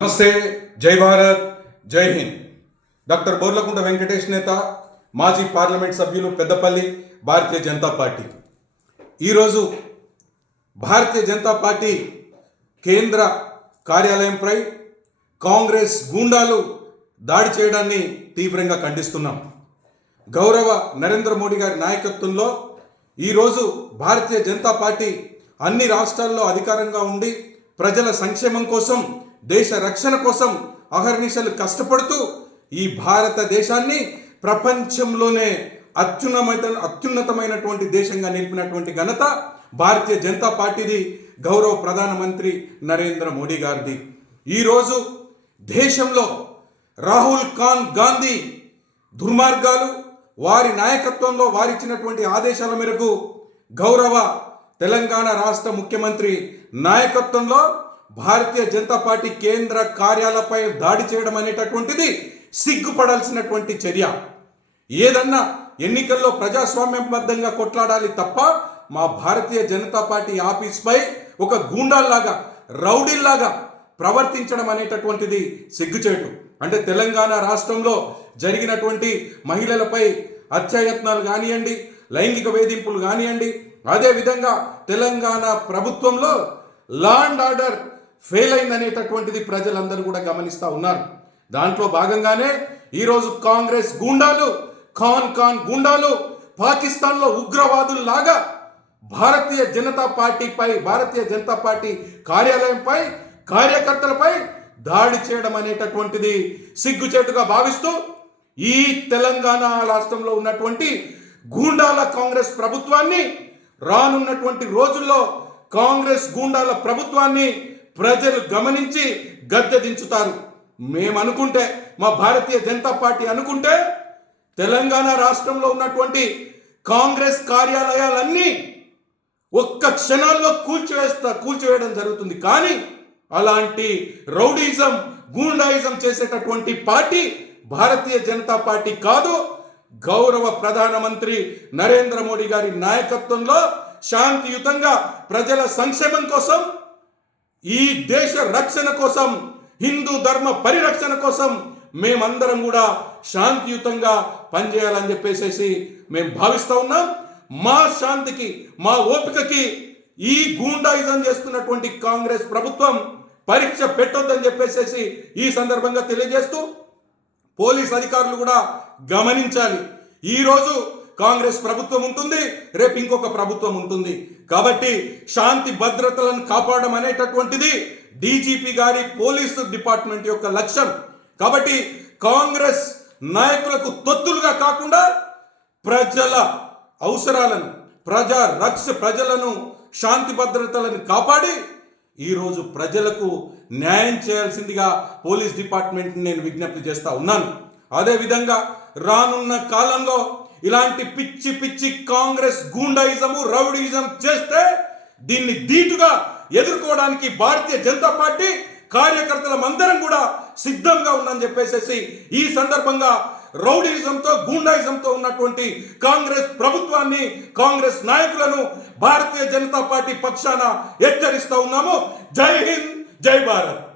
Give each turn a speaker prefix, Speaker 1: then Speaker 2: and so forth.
Speaker 1: నమస్తే జై భారత్ జై హింద్. డాక్టర్ బోర్లకుంట వెంకటేష్ నేత మాజీ పార్లమెంట్ సభ్యులు పెద్దపల్లి భారతీయ జనతా పార్టీ. ఈరోజు భారతీయ జనతా పార్టీ కేంద్ర కార్యాలయంపై కాంగ్రెస్ గూండాలు దాడి చేయడాన్ని తీవ్రంగా ఖండిస్తున్నాం. గౌరవ నరేంద్ర మోడీ గారి నాయకత్వంలో ఈరోజు భారతీయ జనతా పార్టీ అన్ని రాష్ట్రాల్లో అధికారంగా ఉండి ప్రజల సంక్షేమం కోసం దేశ రక్షణ కోసం అహర్నిశలు కష్టపడుతూ ఈ భారతదేశాన్ని ప్రపంచంలోనే అత్యున్నత అత్యున్నతమైనటువంటి దేశంగా నిలిపినటువంటి ఘనత భారతీయ జనతా పార్టీది గౌరవ ప్రధానమంత్రి నరేంద్ర మోడీ గారిది. ఈరోజు దేశంలో రాహుల్ ఖాన్ గాంధీ దుర్మార్గాలు వారి నాయకత్వంలో వారిచ్చినటువంటి ఆదేశాల మేరకు గౌరవ తెలంగాణ రాష్ట్ర ముఖ్యమంత్రి నాయకత్వంలో భారతీయ జనతా పార్టీ కేంద్ర కార్యాలపై దాడి చేయడం అనేటటువంటిది సిగ్గుపడాల్సినటువంటి చర్య. ఏదన్నా ఎన్నికల్లో ప్రజాస్వామ్యబద్ధంగా కొట్లాడాలి తప్ప మా భారతీయ జనతా పార్టీ ఆఫీస్పై ఒక గూండాల్లాగా రౌడీల్లాగా ప్రవర్తించడం అనేటటువంటిది సిగ్గుచేటు అంటే తెలంగాణ రాష్ట్రంలో జరిగినటువంటి మహిళలపై హత్యాయత్నాలు కానివ్వండి లైంగిక వేధింపులు కానివ్వండి అదేవిధంగా తెలంగాణ ప్రభుత్వంలో లా అండ్ ఆర్డర్ ఫెయిల్ అయిందనేటటువంటిది ప్రజలందరూ కూడా గమనిస్తూ ఉన్నారు. దాంట్లో భాగంగానే ఈరోజు కాంగ్రెస్ గూండాలు ఖాన్ ఖాన్ గూండాలు పాకిస్తాన్లో ఉగ్రవాదులు లాగా భారతీయ జనతా పార్టీపై భారతీయ జనతా పార్టీ కార్యాలయంపై కార్యకర్తలపై దాడి చేయడం అనేటటువంటిది సిగ్గుచేటుగా భావిస్తూ ఈ తెలంగాణ రాష్ట్రంలో ఉన్నటువంటి గూండాల కాంగ్రెస్ ప్రభుత్వాన్ని రానున్నటువంటి రోజుల్లో కాంగ్రెస్ గూండాల ప్రభుత్వాన్ని ప్రజలు గమనించి గద్దె దించుతారు. మేము అనుకుంటే మా భారతీయ జనతా పార్టీ అనుకుంటే తెలంగాణ రాష్ట్రంలో ఉన్నటువంటి కాంగ్రెస్ కార్యాలయాలన్నీ ఒక్క క్షణాల్లో కూల్చివేస్తా కూల్చివేయడం జరుగుతుంది. కానీ అలాంటి రౌడీజం గూండాయిజం చేసేటటువంటి పార్టీ భారతీయ జనతా పార్టీ కాదు. గౌరవ ప్రధానమంత్రి నరేంద్ర మోడీ గారి నాయకత్వంలో శాంతియుతంగా ప్రజల సంక్షేమం కోసం ఈ దేశ రక్షణ కోసం హిందూ ధర్మ పరిరక్షణ కోసం మేమందరం కూడా శాంతియుతంగా పనిచేయాలని చెప్పేసి మేము భావిస్తూ ఉన్నాం. మా శాంతికి మా ఓపికకి ఈ గూండాయుధం చేస్తున్నటువంటి కాంగ్రెస్ ప్రభుత్వం పరీక్ష పెట్టొద్దని చెప్పేసి ఈ సందర్భంగా తెలియజేస్తూ పోలీస్ అధికారులు కూడా గమనించాలి. ఈరోజు కాంగ్రెస్ ప్రభుత్వం ఉంటుంది రేపు ఇంకొక ప్రభుత్వం ఉంటుంది. కాబట్టి శాంతి భద్రతలను కాపాడడం అనేటటువంటిది డీజీపీ గారి పోలీసు డిపార్ట్మెంట్ యొక్క లక్ష్యం. కాబట్టి కాంగ్రెస్ నాయకులకు తొత్తులుగా కాకుండా ప్రజల అవసరాలను ప్రజా రక్ష ప్రజలను శాంతి భద్రతలను కాపాడి ఈరోజు ప్రజలకు న్యాయం చేయాల్సిందిగా పోలీస్ డిపార్ట్మెంట్ నేను విజ్ఞప్తి చేస్తా ఉన్నాను. అదేవిధంగా రానున్న కాలంలో ఇలాంటి పిచ్చి పిచ్చి కాంగ్రెస్ గూండాయిజము రౌడీయిజం చేస్తే దీన్ని ధీటుగా ఎదుర్కోవడానికి భారతీయ జనతా పార్టీ కార్యకర్తలమందరం కూడా సిద్ధంగా ఉందని చెప్పేసి ఈ సందర్భంగా రౌడీజంతో గూండాయిజంతో ఉన్నటువంటి కాంగ్రెస్ ప్రభుత్వాన్ని కాంగ్రెస్ నాయకులను భారతీయ జనతా పార్టీ పక్షాన హెచ్చరిస్తూ ఉన్నాము. జై హింద్ జై భారత్.